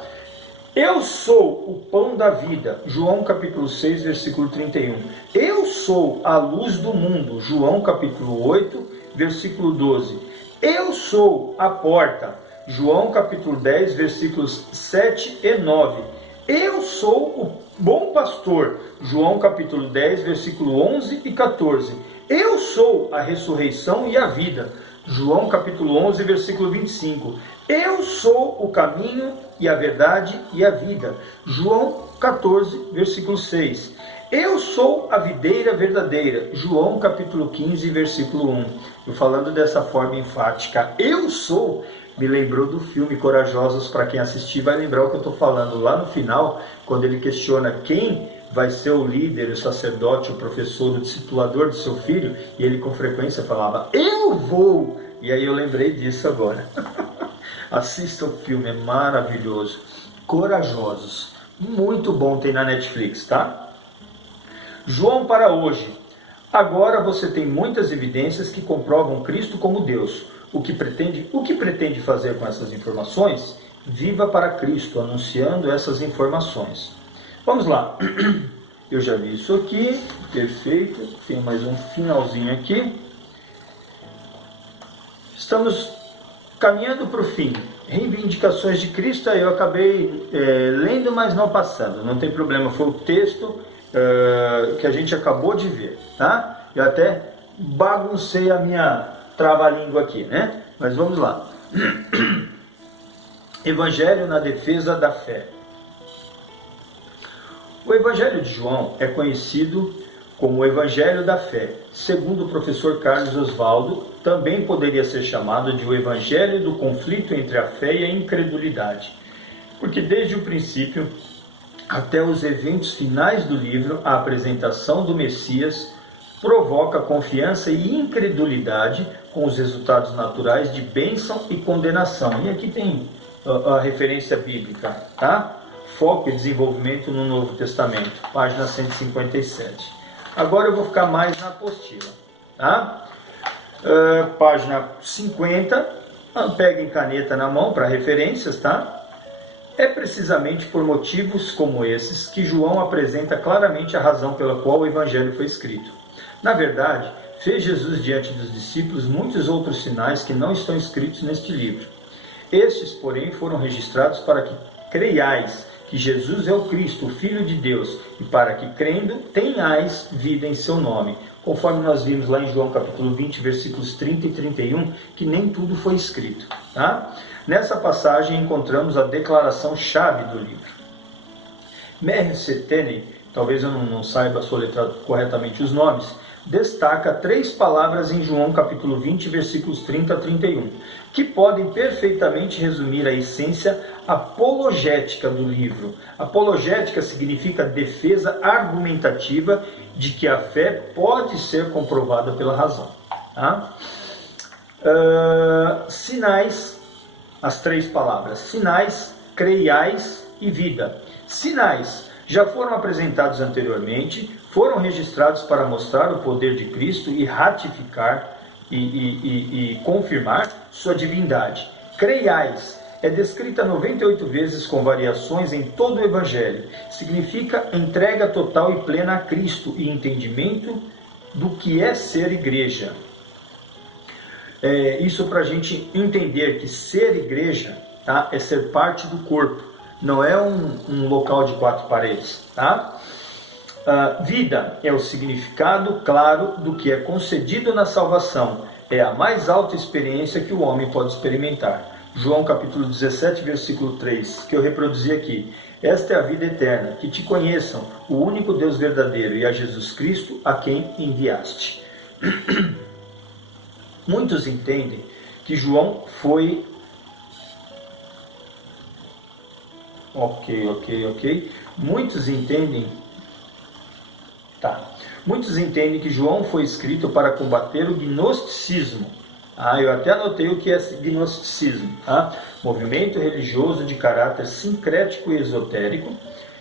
Eu sou o pão da vida, João capítulo 6, versículo 31. Eu sou a luz do mundo, João capítulo 8, versículo 12. Eu sou a porta, João capítulo 10, versículos 7 e 9. Eu sou o bom pastor, João capítulo 10, versículo 11 e 14. Eu sou a ressurreição e a vida, João capítulo 11, versículo 25. Eu sou o caminho e a verdade e a vida. João 14, versículo 6. Eu sou a videira verdadeira. João capítulo 15, versículo 1. Eu falando dessa forma enfática, eu sou, me lembrou do filme Corajosos. Para quem assistir vai lembrar o que eu estou falando. Lá no final, quando ele questiona quem vai ser o líder, o sacerdote, o professor, o discipulador do seu filho, e ele com frequência falava, eu vou. E aí eu lembrei disso agora. Assista o filme, é maravilhoso. Corajosos. Muito bom, tem na Netflix, tá? João para hoje. Agora você tem muitas evidências que comprovam Cristo como Deus. O que pretende fazer com essas informações? Viva para Cristo, anunciando essas informações. Vamos lá. Eu já vi isso aqui. Perfeito. Tem mais um finalzinho aqui. Estamos caminhando para o fim. Reivindicações de Cristo. Aí eu acabei lendo, mas não passando. Não tem problema. Foi o texto que a gente acabou de ver, tá? Eu até baguncei a minha trava-língua aqui, né? Mas vamos lá. Evangelho na defesa da fé. O Evangelho de João é conhecido como o Evangelho da Fé. Segundo o professor Carlos Oswaldo, também poderia ser chamado de o Evangelho do conflito entre a fé e a incredulidade. Porque desde o princípio até os eventos finais do livro, a apresentação do Messias provoca confiança e incredulidade com os resultados naturais de bênção e condenação. E aqui tem a referência bíblica, tá? Foco e desenvolvimento no Novo Testamento, página 157. Agora eu vou ficar mais na apostila, tá? Página 50, peguem caneta na mão para referências, tá? É precisamente por motivos como esses que João apresenta claramente a razão pela qual o Evangelho foi escrito. Na verdade, fez Jesus diante dos discípulos muitos outros sinais que não estão escritos neste livro. Estes, porém, foram registrados para que creiais que Jesus é o Cristo, o Filho de Deus, e para que, crendo, tenhais vida em seu nome. Conforme nós vimos lá em João capítulo 20, versículos 30 e 31, que nem tudo foi escrito, tá? Nessa passagem encontramos a declaração-chave do livro. Meir Setene, talvez eu não saiba soletrar corretamente os nomes, destaca 3 palavras em João capítulo 20, versículos 30 a 31, que podem perfeitamente resumir a essência apologética do livro. Apologética significa defesa argumentativa de que a fé pode ser comprovada pela razão. Tá? Sinais, as 3 palavras, sinais, creiais e vida. Sinais já foram apresentados anteriormente, foram registrados para mostrar o poder de Cristo e ratificar e confirmar sua divindade. Creiais é descrita 98 vezes com variações em todo o Evangelho. Significa entrega total e plena a Cristo e entendimento do que é ser igreja. Isso para a gente entender que ser igreja, tá, é ser parte do corpo. Não é um local de 4 paredes, tá? Vida é o significado claro do que é concedido na salvação. É a mais alta experiência que o homem pode experimentar. João capítulo 17, versículo 3, que eu reproduzi aqui. Esta é a vida eterna, que te conheçam, o único Deus verdadeiro, e a Jesus Cristo, a quem enviaste. Muitos entendem que João foi... Ok. Muitos entendem que João foi escrito para combater o gnosticismo. Eu até anotei o que é gnosticismo. Movimento religioso de caráter sincrético e esotérico,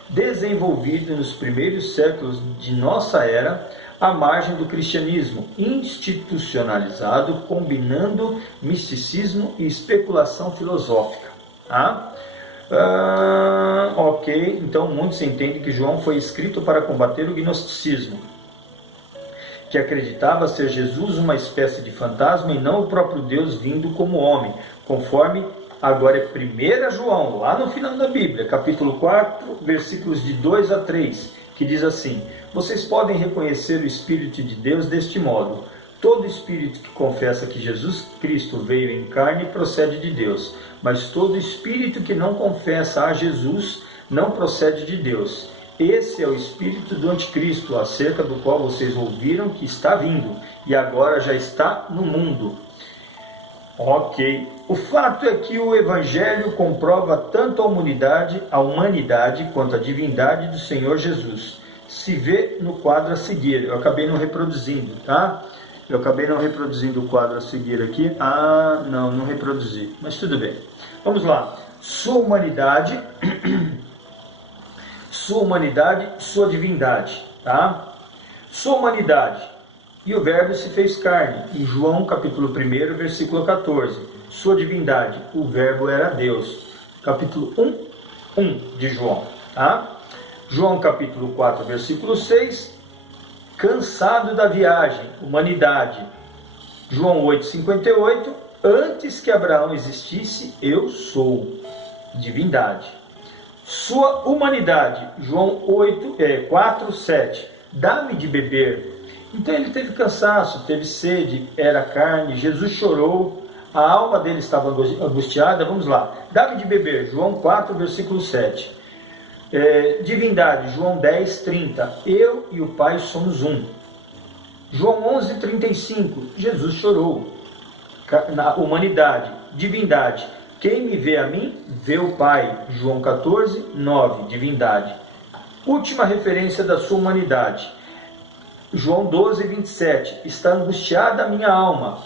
desenvolvido nos primeiros séculos de nossa era, à margem do cristianismo, institucionalizado, combinando misticismo e especulação filosófica. Então muitos entendem que João foi escrito para combater o gnosticismo, que acreditava ser Jesus uma espécie de fantasma e não o próprio Deus vindo como homem, conforme agora é 1 João, lá no final da Bíblia, capítulo 4, versículos de 2 a 3, que diz assim: vocês podem reconhecer o Espírito de Deus deste modo. Todo espírito que confessa que Jesus Cristo veio em carne procede de Deus, mas todo espírito que não confessa a Jesus não procede de Deus. Esse é o espírito do anticristo, acerca do qual vocês ouviram que está vindo, e agora já está no mundo. O fato é que o Evangelho comprova tanto a humanidade quanto a divindade do Senhor Jesus. Se vê no quadro a seguir, eu acabei não reproduzindo, tá? Eu acabei não reproduzindo o quadro a seguir aqui. Ah, não reproduzi, mas tudo bem. Vamos lá. Sua humanidade, sua divindade, tá? Sua humanidade. E o verbo se fez carne, em João capítulo 1, versículo 14. Sua divindade, o verbo era Deus. Capítulo 1 de João, tá? João capítulo 4, versículo 6. Cansado da viagem, humanidade. João 8,58. Antes que Abraão existisse, eu sou. Divindade. Sua humanidade. João 4, 7. Dá-me de beber. Então ele teve cansaço, teve sede, era carne, Jesus chorou, a alma dele estava angustiada. Vamos lá. Dá-me de beber. João 4, versículo 7. Divindade. João 10, 30. Eu e o Pai somos um. João 11, 35. Jesus chorou. Na humanidade. Divindade. Quem me vê a mim, vê o Pai. João 14, 9. Divindade. Última referência da sua humanidade. João 12, 27. Está angustiada a minha alma.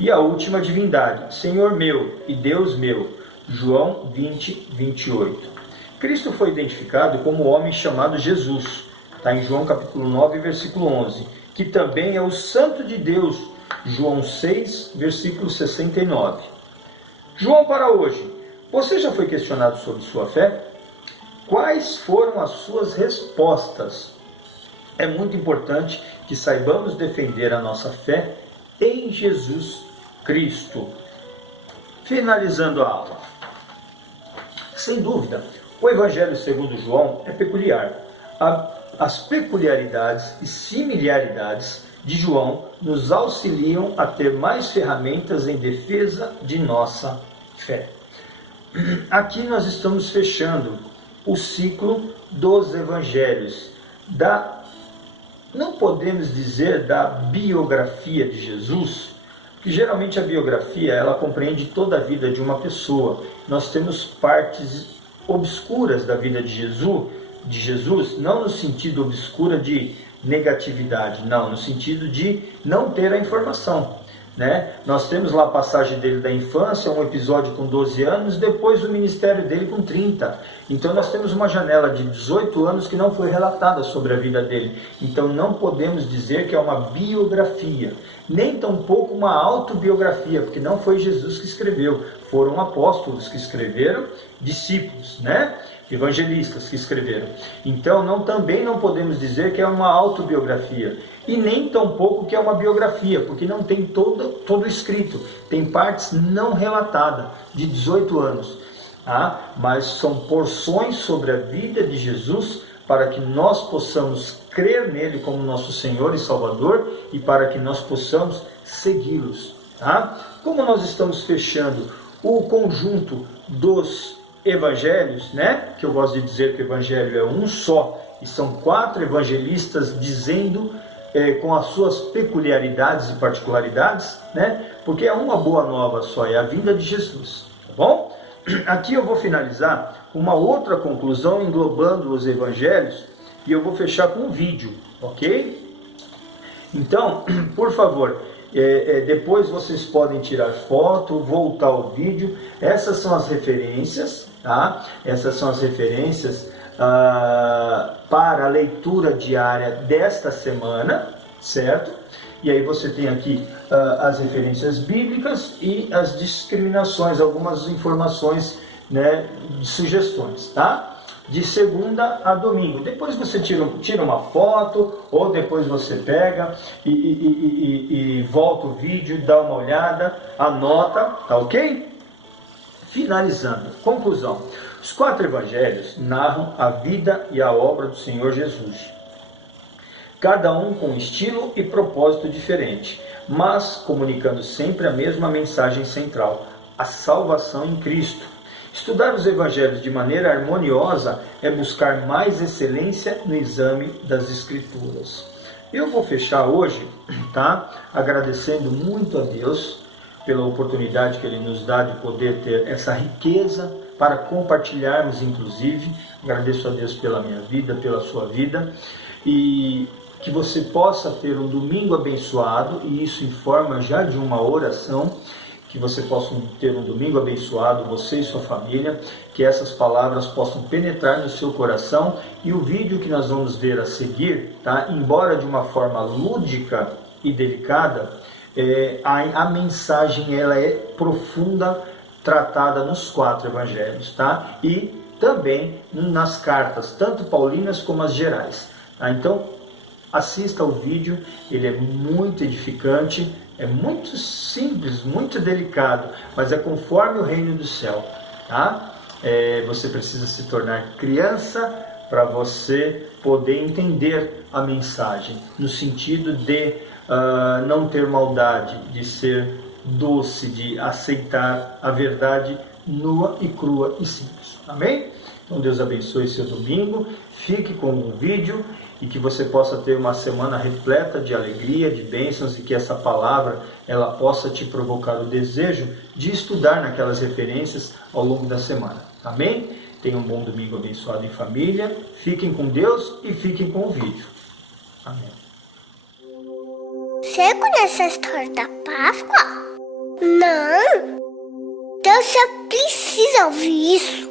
E a última divindade. Senhor meu e Deus meu. João 20, 28. Cristo foi identificado como o homem chamado Jesus. Está em João capítulo 9, versículo 11. Que também é o Santo de Deus. João 6, versículo 69. João para hoje. Você já foi questionado sobre sua fé? Quais foram as suas respostas? É muito importante que saibamos defender a nossa fé em Jesus Cristo. Finalizando a aula. Sem dúvida, o Evangelho segundo João é peculiar. As peculiaridades e similaridades de João nos auxiliam a ter mais ferramentas em defesa de nossa fé. Aqui nós estamos fechando o ciclo dos Evangelhos, não podemos dizer da biografia de Jesus, porque geralmente a biografia ela compreende toda a vida de uma pessoa. Nós temos partes obscuras da vida de Jesus, não no sentido obscura de negatividade, não, no sentido de não ter a informação, né? Nós temos lá a passagem dele da infância, um episódio com 12 anos, depois o ministério dele com 30. Então nós temos uma janela de 18 anos que não foi relatada sobre a vida dele. Então não podemos dizer que é uma biografia, nem tampouco uma autobiografia, porque não foi Jesus que escreveu, foram apóstolos que escreveram, discípulos, né? Evangelistas que escreveram. Então também não podemos dizer que é uma autobiografia, e nem tampouco que é uma biografia, porque não tem todo escrito, tem partes não relatadas de 18 anos, mas são porções sobre a vida de Jesus para que nós possamos crer nele como nosso Senhor e Salvador e para que nós possamos segui-los. Como nós estamos fechando o conjunto dos evangelhos, né? Que eu gosto de dizer que o evangelho é um só e são 4 evangelistas dizendo com as suas peculiaridades e particularidades, né? Porque é uma boa nova só, é a vinda de Jesus, tá bom? Aqui eu vou finalizar uma outra conclusão englobando os evangelhos e eu vou fechar com um vídeo, ok? Então, por favor, depois vocês podem tirar foto, voltar ao vídeo. Essas são as referências, tá? Essas são as referências para a leitura diária desta semana, certo? E aí você tem aqui as referências bíblicas e as discriminações, algumas informações, né, sugestões, tá? De segunda a domingo. Depois você tira uma foto, ou depois você pega e volta o vídeo, dá uma olhada, anota, tá ok? Finalizando, conclusão. Os 4 evangelhos narram a vida e a obra do Senhor Jesus. Cada um com estilo e propósito diferente, mas comunicando sempre a mesma mensagem central, a salvação em Cristo. Estudar os evangelhos de maneira harmoniosa é buscar mais excelência no exame das Escrituras. Eu vou fechar hoje, tá? Agradecendo muito a Deus pela oportunidade que Ele nos dá de poder ter essa riqueza para compartilharmos, inclusive. Agradeço a Deus pela minha vida, pela sua vida. E que você possa ter um domingo abençoado, e isso em forma já de uma oração, que você possa ter um domingo abençoado, você e sua família, que essas palavras possam penetrar no seu coração. E o vídeo que nós vamos ver a seguir, tá? Embora de uma forma lúdica e delicada, a mensagem ela é profunda, tratada nos 4 evangelhos, tá? E também nas cartas, tanto paulinas como as gerais. Tá? Então, assista ao vídeo, ele é muito edificante, é muito simples, muito delicado, mas é conforme o reino do céu. Tá? Você precisa se tornar criança para você poder entender a mensagem, no sentido de não ter maldade, de ser doce, de aceitar a verdade nua e crua e simples. Amém? Então Deus abençoe seu domingo, fique com o vídeo e que você possa ter uma semana repleta de alegria, de bênçãos, e que essa palavra ela possa te provocar o desejo de estudar naquelas referências ao longo da semana. Amém? Tenham um bom domingo abençoado em família, fiquem com Deus e fiquem com o vídeo. Amém. Você conhece a história da Páscoa? Não! Então você precisa ouvir isso.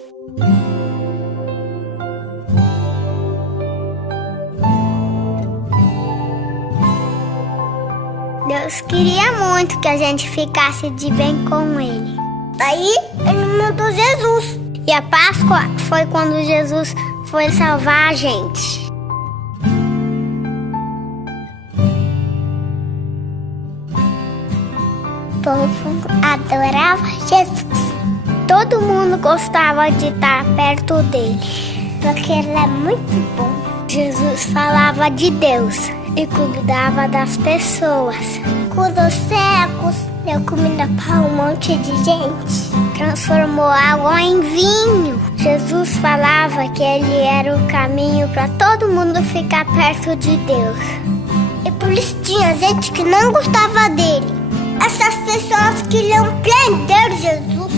Deus queria muito que a gente ficasse de bem com Ele. Daí Ele mandou Jesus. E a Páscoa foi quando Jesus foi salvar a gente. O povo adorava Jesus. Todo mundo gostava de estar perto dele, porque ele é muito bom. Jesus falava de Deus e cuidava das pessoas. Curou cegos, deu comida para um monte de gente. Transformou água em vinho. Jesus falava que ele era o caminho para todo mundo ficar perto de Deus. E por isso tinha gente que não gostava dele. Essas pessoas queriam prender Jesus.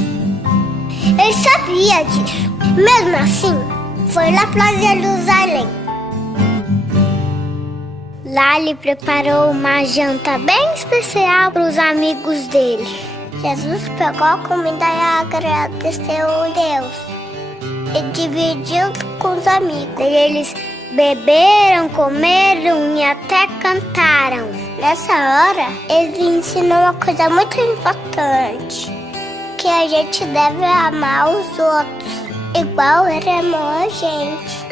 Ele sabia disso. Mesmo assim, foi lá para Jerusalém. Lá ele preparou uma janta bem especial para os amigos dele. Jesus pegou a comida e agradeceu a Deus e dividiu com os amigos. E eles beberam, comeram e até cantaram. Nessa hora, ele ensinou uma coisa muito importante, que a gente deve amar os outros, igual ele amou a gente.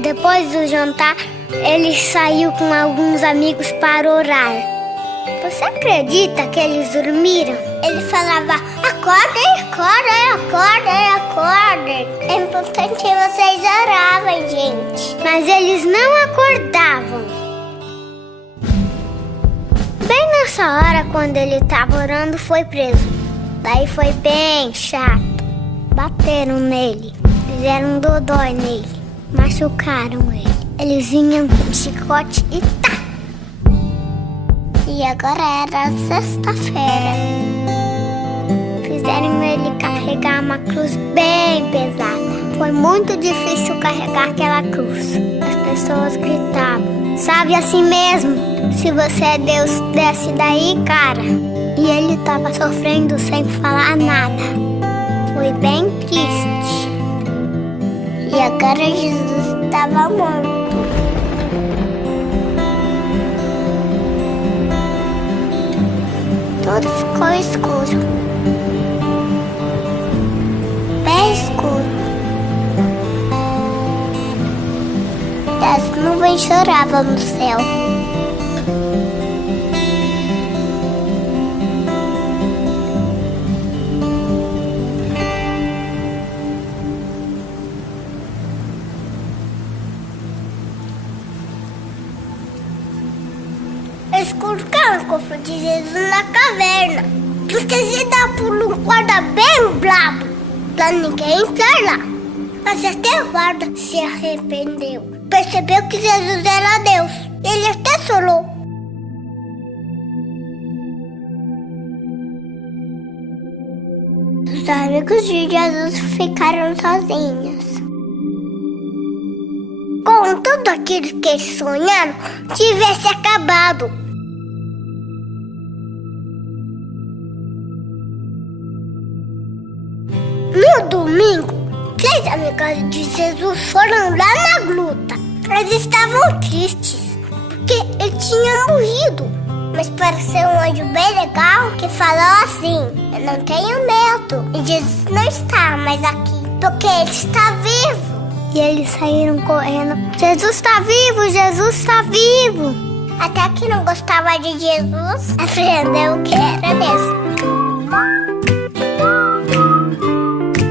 Depois do jantar, ele saiu com alguns amigos para orar. Você acredita que eles dormiram? Ele falava: acordem, acordem, acordem, acordem. É importante que vocês orarem, gente. Mas eles não acordavam. Bem nessa hora, quando ele estava orando, foi preso. Daí foi bem chato. Bateram nele, fizeram um dodói nele, machucaram ele. Eles vinham com chicote e tá! E agora era sexta-feira. Fizeram ele carregar uma cruz bem pesada. Foi muito difícil carregar aquela cruz. As pessoas gritavam: sabe assim mesmo? Se você é Deus, desce daí, cara. E ele estava sofrendo sem falar nada. Foi bem triste. E agora Jesus estava morto. Tudo ficou escuro. Bem escuro. E as nuvens choravam no céu. Eles colocaram o corpo de Jesus na caverna, porque se dá por um guarda bem brabo, pra ninguém entrar lá. Mas até o guarda se arrependeu, percebeu que Jesus era Deus. Ele até chorou. Os amigos de Jesus ficaram sozinhos. Com tudo aquilo que eles sonharam, tivesse acabado. No domingo, 3 amigos de Jesus foram lá na gruta. Eles estavam tristes, porque ele tinha morrido. Mas pareceu um anjo bem legal que falou assim: eu não tenho medo. E Jesus não está mais aqui, porque ele está vivo. E eles saíram correndo: Jesus está vivo, Jesus está vivo. Até que não gostava de Jesus, aprendeu o que era mesmo.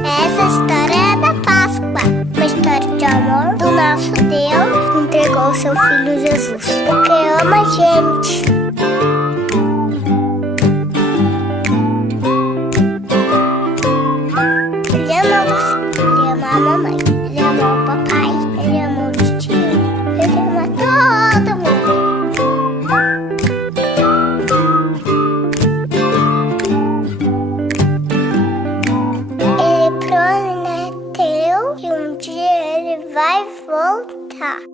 Essa história é da Páscoa, uma história de amor do nosso Deus que entregou seu Filho Jesus, porque ama a gente. Ele ama você, ele ama a mamãe, ele ama o papai, ele ama o tio, ele ama todo mundo. Ele prometeu que um dia ele vai voltar.